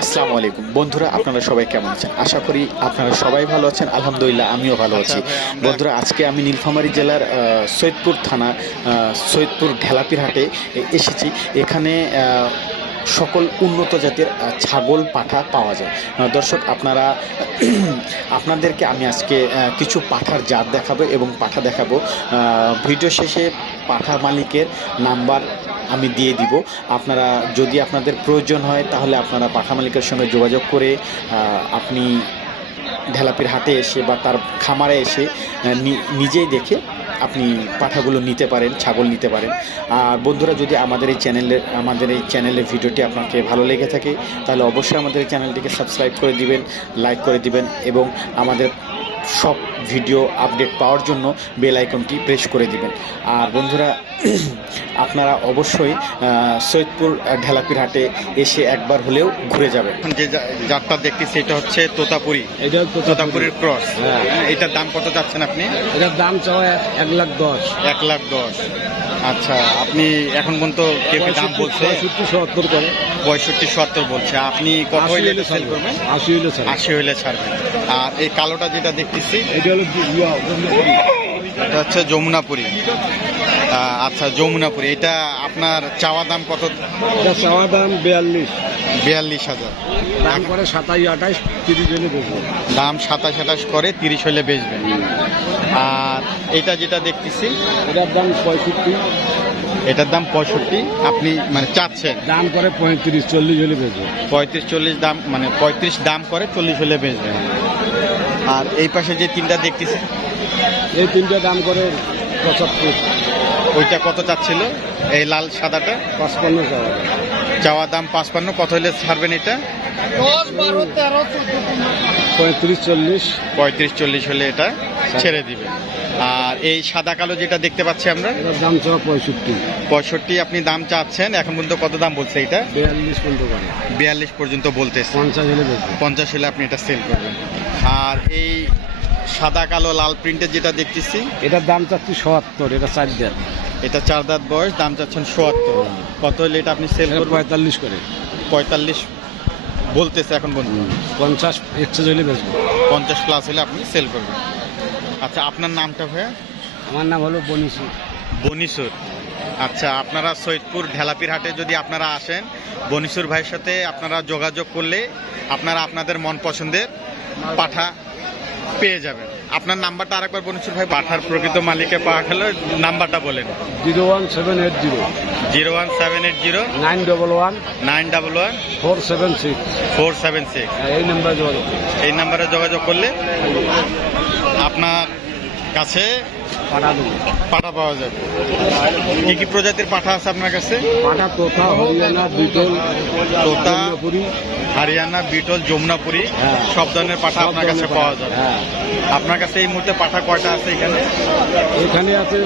আসসালামু আলাইকুম। বন্ধুরা আপনারা সবাই কেমন আছেন? আশা করি আপনারা সবাই ভালো আছেন। আলহামদুলিল্লাহ আমিও ভালো আছি। আচ্ছা আমরা- বন্ধুরা আজকে আমি নীলফামারী জেলার সৈয়দপুর থানা সৈয়দপুর ঢেলাপির হাটে এসেছি। এখানে সকল উন্নত জাতের ছাগল পাঠা পাওয়া যায়। দর্শক আপনারা আপনাদেরকে আমি আজকে কিছু পাঠার জাত দেখাবো এবং পাঠা দেখাবো। ভিডিও শেষে পাঠা মালিকের নাম্বার আমি দিয়ে দিব। আপনারা, যদি আপনাদের প্রয়োজন হয়, তাহলে আপনারা পাঠা মালিকের সঙ্গে যোগাযোগ করে আপনি ঢেলাপির হাতে এসে বা তার খামারে এসে নিজেই দেখে আপনি পাঠাগুলো নিতে পারেন, ছাগল নিতে পারেন। আর বন্ধুরা, যদি আমাদের এই চ্যানেলের আমাদের এই চ্যানেলের ভিডিওটি আপনাকে ভালো লেগে থাকে, তাহলে অবশ্যই আমাদের চ্যানেলটিকে সাবস্ক্রাইব করে দিবেন, লাইক করে দিবেন এবং আমাদের সব ভিডিও আপডেট পাওয়ার জন্য বেল আইকনটি প্রেস করে দিবেন। আর বন্ধুরা আপনারা অবশ্যই সৈয়দপুর ঢেলাপির হাটে এসে একবার হলেও ঘুরে যাবেন। এখন যে যাত্রা জাতটা দেখতেছি এটা হচ্ছে তোতাপুরি। এটা হচ্ছে তোতাপুরির ক্রস হ্যাঁ। এটার দাম কত যাচ্ছেন আপনি? এটার দাম চাওয়া এক লাখ দশ। এক লাখ দশ। আচ্ছা আপনি এখন পর্যন্ত কেউ দাম বলছে? পঁয়ষট্টি সত্তর করে। পঁয়ষট্টি সত্তর বলছে। আপনি কত হইলে সেল করবেন? আশি হইলে। আশি হইলে ছাড়বেন। আর এই কালোটা যেটা দেখতেছি এটা হলো। এটা হচ্ছে যমুনাপুরি। আচ্ছা যমুনাপুরি। এটা আপনার চাওয়া দাম কত? চাওয়া দাম বিয়াল্লিশ। বিয়াল্লিশ হাজার। দাম করে সাতাশ আঠাশ তিরিশ হলে বসবো দাম সাতাশ আঠাশ করে তিরিশ হলে বেচবেন আর এটা যেটা দেখতেছি এটার দাম পঁয়ষট্টি। এটার দাম পঁয়ষট্টি। আপনি মানে চাচ্ছেন? দাম করে পঁয়ত্রিশ চল্লিশ হলে বেচবো। পঁয়ত্রিশ চল্লিশ দাম মানে পঁয়ত্রিশ দাম করে চল্লিশ হলে বেচবেন। আর এই পাশে যে তিনটা দেখতেছি এই তিনটা দাম করে পঁচাত্তর। ওইটা কত চাচ্ছিল? এই লাল সাদাটা? পাঁচপান্ন চাওয়া। চাওয়া দাম পাঁচপান্ন কত হলে ছাড়বেন এটা? পঁয়ত্রিশ চল্লিশ। পঁয়ত্রিশ চল্লিশ হলে এটা ছেড়ে দিবেন আর এই সাদা কালো যেটা দেখতে পাচ্ছি আমরা দাম চাওয়া পঁয়ষট্টি। পঁয়ষট্টি আপনি দাম চাচ্ছেন এখন পর্যন্ত কত দাম বলছে এটা বিয়াল্লিশ পর্যন্ত বিয়াল্লিশ পর্যন্ত বলতে পঞ্চাশ হলে পঞ্চাশ হলে আপনি এটা সেল করবেন। আর এই সাদা কালো লাল প্রিন্টের যেটা দেখতেছি এটার দাম চাচ্ছি সত্তর এটা চার দেড় এটা চার দাঁত বয়স দাম চাচ্ছেন সোয়াত্তর কত হলে এটা আপনি সেল করবেন? পঁয়তাল্লিশ করে। পঁয়তাল্লিশ বলতেছে এখন বন্ধু। পঞ্চাশ একশো হলে বেচবো। পঞ্চাশ প্লাস হলে আপনি সেল করবেন। আচ্ছা আপনার নামটা ভাইয়া? আমার নাম হলো বনিসুর। বনিসুর। আচ্ছা আপনারা সৈয়দপুর ঢেলাপির হাটে যদি আপনারা আসেন বনিসুর ভাইয়ের সাথে আপনারা যোগাযোগ করলে আপনারা আপনাদের মন পছন্দের পাঠা পেয়ে যাবেন। আপনার নাম্বারটা আরেকবার বনিসুর ভাই পাঠার প্রকৃত মালিকে পাঠালে নাম্বারটা বলেন। Zero one seven eight zero. Zero one seven eight zero. Nine double one. Nine double one. Four seven six. Four seven six. এই নাম্বারে যোগাযোগ। এই নাম্বারে যোগাযোগ করলে আপনার কাছে পাঠা পাওয়া যাবে। কি কি প্রজাতির পাঠা আছে আপনার কাছে? পাঠা তোতা হরিয়ানা বিটল তোতা হরিয়ানা বিটল যমুনাপুরি হ্যাঁ। সব ধরনের পাঠা আপনার কাছে পাওয়া যাবে। হ্যাঁ। আপনার কাছে এই মুহূর্তে পাঠা কয়টা আছে এখানে? এখানে আছে